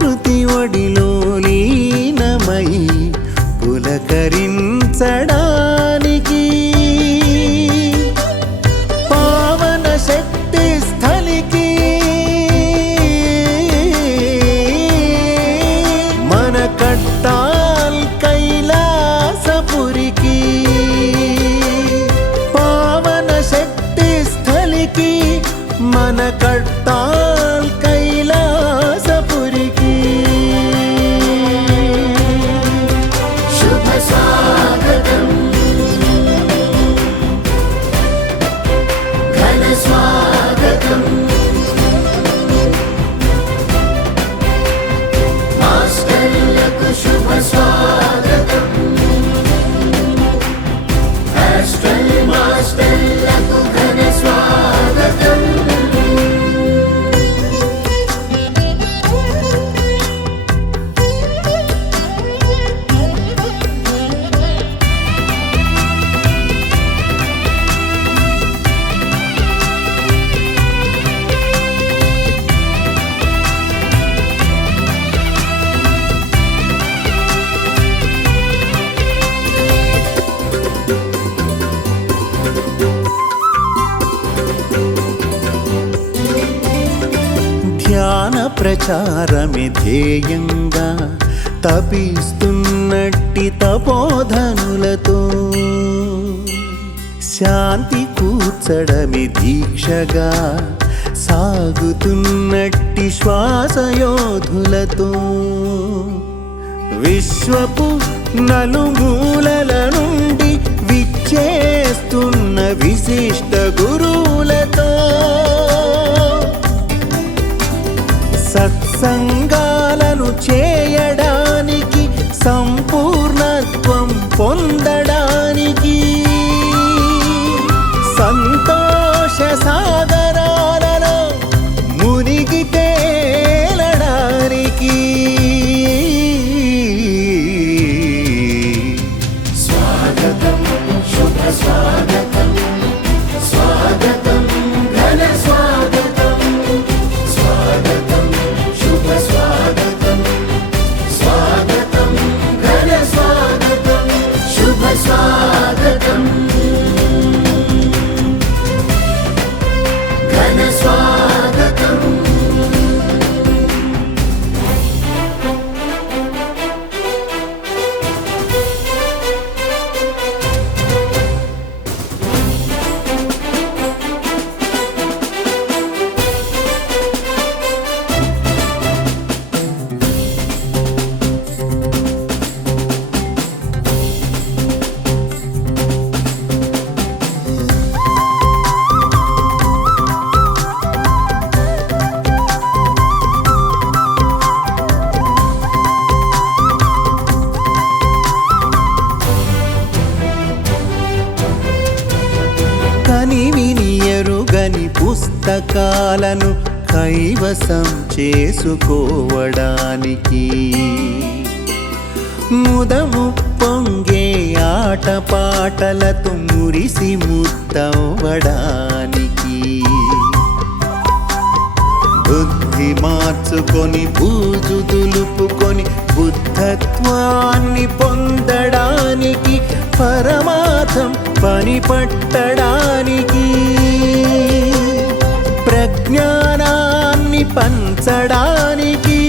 ప్రకృతి ఒడిలో లీనమై పులకరించడానికి. పావన శక్తి స్థలికి మన కట్టాల్ కైలాసపురికి. పావన శక్తి స్థలికి మన కట్టాల్ ప్రచారమే ధ్యేయంగా తపిస్తున్నట్టి తపోధనులతో శాంతి కూర్చడమి దీక్షగా సాగుతున్నట్టి శ్వాసయోధులతో విశ్వపు నలుమూలల నుండి విచ్చేస్తున్న విశిష్ట గురువులతో సత్సంగాలను చేయడానికి సంపూర్ణత్వం పొంద వినియరుగని పుస్తకాలను కైవసం చేసుకోవడానికి. ముదము పొంగే ఆటపాటలతో మురిసి ముద్దవడానికి బుద్ధి మార్చుకొని పూజు దులుపుకొని బుద్ధత్వాన్ని పొందడానికి పరమార్థం పని పట్టడానికి ప్రజ్ఞానాన్ని పంచడానికి